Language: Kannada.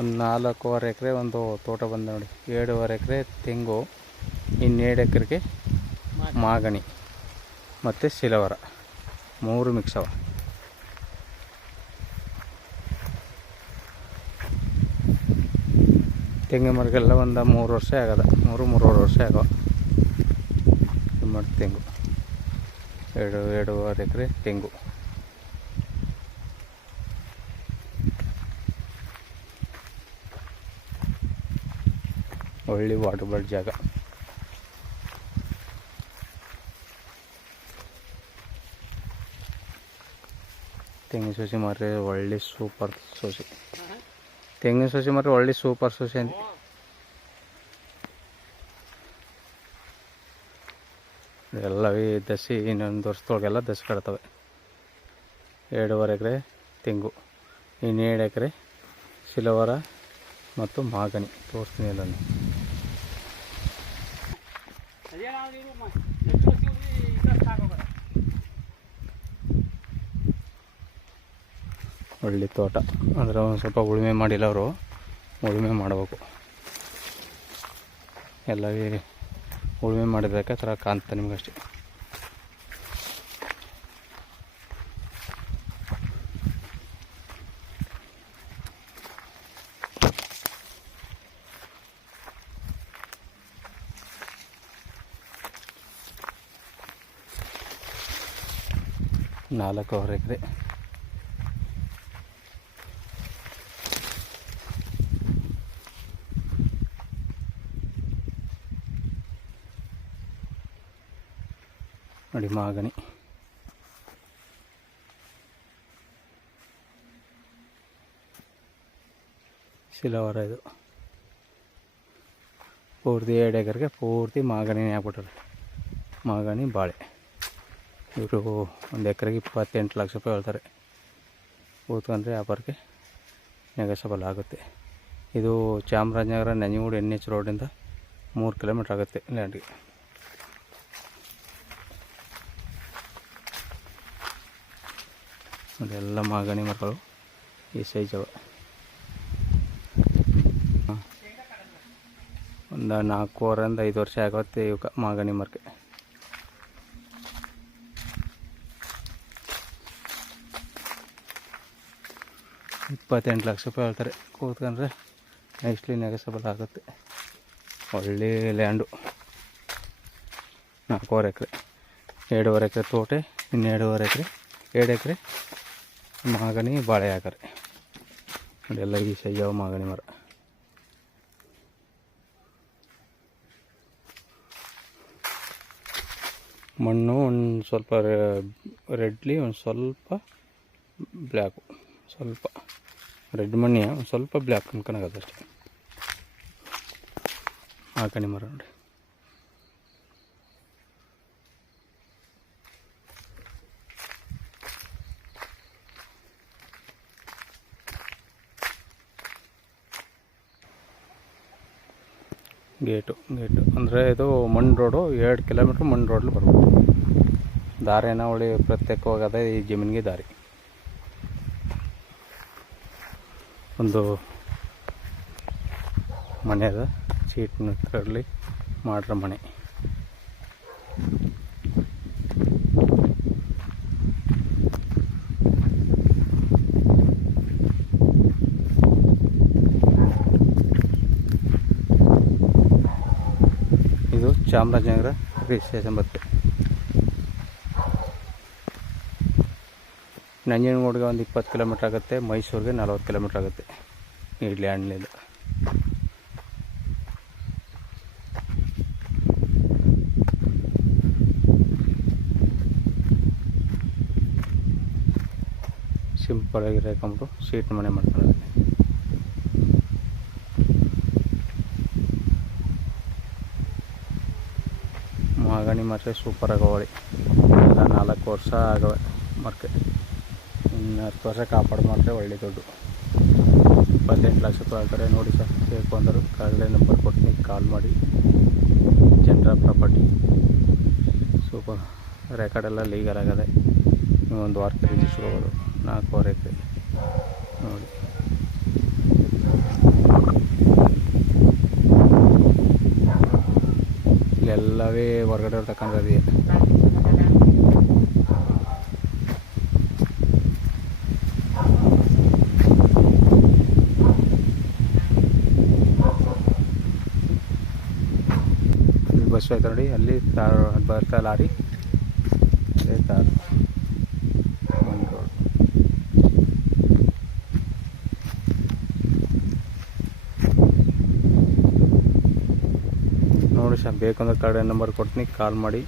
ಒಂದು 4.25 ಎಕರೆ ಒಂದು ತೋಟ ಬಂದ ನೋಡಿ. 7.5 ಎಕರೆ ತೆಂಗು, ಇನ್ನು 7 ಎಕರೆಗೆ ಮಾಗಣಿ ಮತ್ತು ಸಿಲವರ 3 ಮಿಕ್ಸ್ ಅವ. ತೆಂಗಿನ ಮರಗೆಲ್ಲ ಒಂದು 3 ವರ್ಷ ಆಗದ, 3-3.5 ವರ್ಷ ಆಗವ. ಮಾಡಿ ತೆಂಗು 2.5 ಎಕರೆ ತೆಂಗು. ಒಳ್ಳೆ ವಾಟರ್ ಬರ್ಡ್ ಜಾಗ. ತೆಂಗಿನ ಸಸಿ ಮಾರಿ ಒಳ್ಳೆ ಸೂಪರ್ ಸಸಿ. ತೆಂಗಿನ ಸಸಿ ಮಾರಿ ಒಳ್ಳೆ ಸೂಪರ್ ಸಸಿ ಅಂತ. ಎಲ್ಲವೇ ದಸಿ ಇನ್ನೊಂದು ವರ್ಷದೊಳಗೆಲ್ಲ ದಸಿ ಕಟ್ತವೆ. 2.5 ಎಕರೆ ತೆಂಗು, ಇನ್ನು 7 ಎಕರೆ ಸಿಲವರ ಮತ್ತು ಮಾಗಣಿ. ತೋರಿಸ್ತೀನಿ ಎಲ್ಲ. ಒಳ್ಳೆ ತೋಟ ಅಂದರೆ ಒಂದು ಸ್ವಲ್ಪ ಉಳುಮೆ ಮಾಡಿಲ್ಲ ಅವರು, ಉಳುಮೆ ಮಾಡಬೇಕು. ಎಲ್ಲವೇ ಉಳುಮೆ ಮಾಡಿದ್ದಕ್ಕೆ ಥರ ಕಾಣ್ತಾ ನಿಮಗಷ್ಟೇ. ನಾಲ್ಕೂವರೆ ಎಕರೆ. ನೋಡಿ ಮಾಗಣಿ. ಸಿಲವರ ಇದು ಪೂರ್ತಿ 2 ಎಕರೆಗೆ ಪೂರ್ತಿ ಮಾಗಣಿನೇ ಆಗ್ಬಿಟ್ರೆ. ಮಾಗಣಿ ಬಾಳೆ. ಇವರು 1 ಎಕರೆಗೆ 28 ಲಕ್ಷ ರೂಪಾಯಿ ಹೇಳ್ತಾರೆ. ಕೂತ್ಕೊಂಡ್ರೆ ವ್ಯಾಪಾರಕ್ಕೆ ನೆಗೋಷಿಯಬಲ್ ಆಗುತ್ತೆ. ಇದು ಚಾಮರಾಜನಗರ ನಂಜನಗೂಡು NH ರೋಡಿಂದ 3 ಕಿಲೋಮೀಟ್ರ್ ಆಗುತ್ತೆ ಲ್ಯಾಂಡ್ಗೆ. ಅದೆಲ್ಲ ಮಾಗಣಿ ಮರಗಳು ಈ ಸೈಜ್ ಅವ. ಒಂದು 4.5 ರಿಂದ 5 ವರ್ಷ ಆಗುತ್ತೆ ಇವಕ್ಕೆ ಮಾಗಣಿ ಮರಕ್ಕೆ. $28 ಲಕ್ಷ ರೂಪಾಯಿ ಹೇಳ್ತಾರೆ. ಕೂತ್ಕೊಂಡ್ರೆ ನೆಕ್ಸ್ಟ್ಲಿ ನೆಗೋಷಿಯಬಲ್ ಆಗುತ್ತೆ. ಒಳ್ಳೆ ಲ್ಯಾಂಡು. 4.5 ಎಕರೆ, 2.5 ಎಕರೆ ತೋಟ, ಇನ್ನು 2.5 ಎಕರೆ, 2 ಎಕರೆ ಮಾಗಣಿ ಬಾಳೆ ಹಾಕರೆ. ಅದೆಲ್ಲ ಈ ಸೈಜಾವ ಮಾಗಣಿ ಮರ. ಮಣ್ಣು ಒಂದು ಸ್ವಲ್ಪ ರೆಡ್ಲಿ, ಒಂದು ಸ್ವಲ್ಪ ಬ್ಲ್ಯಾಕು, ಸ್ವಲ್ಪ ರೆಡ್ ಮಣ್ಣಿಯ ಒಂದು ಸ್ವಲ್ಪ ಬ್ಲ್ಯಾಕ್ ಅನ್ಕೊಳಗದಷ್ಟೆ. ಮಾಗಣಿ ಮರ ನೋಡಿ. ಗೇಟು ಅಂದರೆ ಇದು ಮಣ್ಣು ರೋಡು. 2 ಕಿಲೋಮೀಟ್ರ್ ಮಣ್ಣು ರೋಡ್ಲಿ ಬರ್ಬೋದು. ದಾರಿನ ಒಳ್ಳೆ ಪ್ರತ್ಯೇಕವಾಗದ ಈ ಜಮೀನಿಗೆ ದಾರಿ. ಒಂದು ಮನೆ ಅದ, ಸೀಟ್ನ ಕರಲಿ ಮಾಡ್ರ ಮನೆ. ಇದು ಚಾಮರಾಜನಗರ ರಿಜಿಸ್ಟ್ರೇಷನ್ ಬರುತ್ತೆ. ನಂಜನಗೂಡಿಗೆ ಒಂದು 20 ಕಿಲೋಮೀಟ್ರ್ ಆಗುತ್ತೆ, ಮೈಸೂರಿಗೆ 40 ಕಿಲೋಮೀಟ್ರ್ ಆಗುತ್ತೆ ಈ ಲ್ಯಾಂಡ್ನಿಂದ. ಸಿಂಪಲ್ ಆಗಿರಕಂಬಿಟ್ಟು ಸೀಟ್ ಮನೆ ಮಾಡ್ಕೊಳ್ಳೋದು. ಮಾಗಣಿ ಮರ ಸೂಪರ್ ಆಗವಳಿ. ಎಲ್ಲ 4 ವರ್ಷ ಆಗವೆ ಮರಕ್ಕೆ. ಇನ್ನು 10 ವರ್ಷ ಕಾಪಾಡು ಮಾಡಿದ್ರೆ ಒಳ್ಳೆ ದುಡ್ಡು. 28 ಲಕ್ಷ ರೂಪಾಯಿ ಹೇಳ್ತಾರೆ. ನೋಡಿ ಸರ್, ಬೇಕು ಅಂದರು ಕೆಳಗಡೆ ನಂಬರ್ ಕೊಡ್ತೀನಿ, ಕಾಲ್ ಮಾಡಿ. ಜನರ ಪ್ರಾಪರ್ಟಿ ಸೂಪರ್. ರೆಕಾರ್ಡೆಲ್ಲ ಲೀಗಲ್ ಆಗದೆ. ಒಂದು ವಾರಕ್ಕೆ ರಿಜಿಸ್ಟರ್ ಹೋಗೋದು. 4.5 ಎಕರೆ ನೋಡಿ. ನಾವೇ ಹೊರಗಡೆ ತಗೊಂಡ್ರಿ. ಬಸ್ ಆಯ್ತು ನೋಡಿ, ಅಲ್ಲಿ ತಾರ್ ಬರ್ತಾ ಲಾರಿ, ಅದೇ ತಾರ್ ಒಂದು ರೋಡ್. ನೋಡಿ ಸರ್, ಬೇಕಂದ್ರೆ ಕಾರ್ಡ್ ನಂಬರ್ ಕೊಡ್ತೀನಿ, ಕಾಲ್ ಮಾಡಿ.